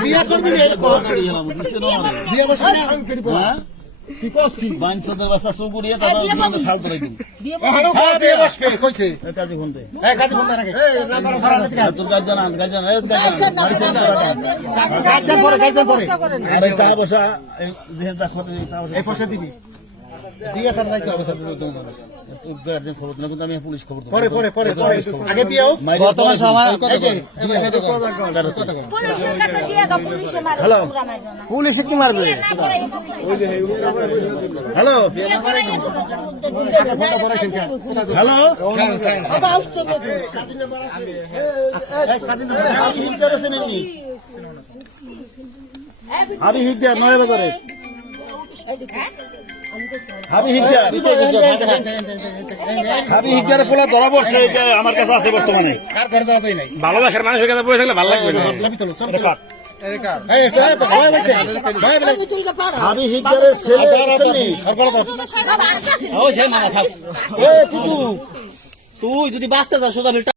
বিয়া করবি কি কস কি বাঞ্চদের বাসা সুগুরিয়া তারপর খাল তোলাই দিন বিয়ে বসবে কইছে কাজে ফোন দে কাজে বন্ধ রাখে তোর গাজন গাজন পরে আরে টাকা পয়সা যেহেন যা খরচ এই পয়সা দিবি বিয়ে তার দায়িত্ব হবে তুই গার্জেন খবর না কিন্তু আমি পুলিশ খবর দেব পরে আগে বিয়ে হোক বর্তমান সময় হ্যালো পুলিশে কি মারবে হ্যালো হ্যালো হাবি হিদ্যা নয় বাজারে হাবি হিদ্যার পোলা ধরা পড়ছে আমার কাছে আছে বর্তমানে ভালোবাসার মানুষের কাছে বসে থাকলে ভালো লাগবে না হাবি হিদ্যারের ছেলে তুই যদি বাঁচতে চাস সোজা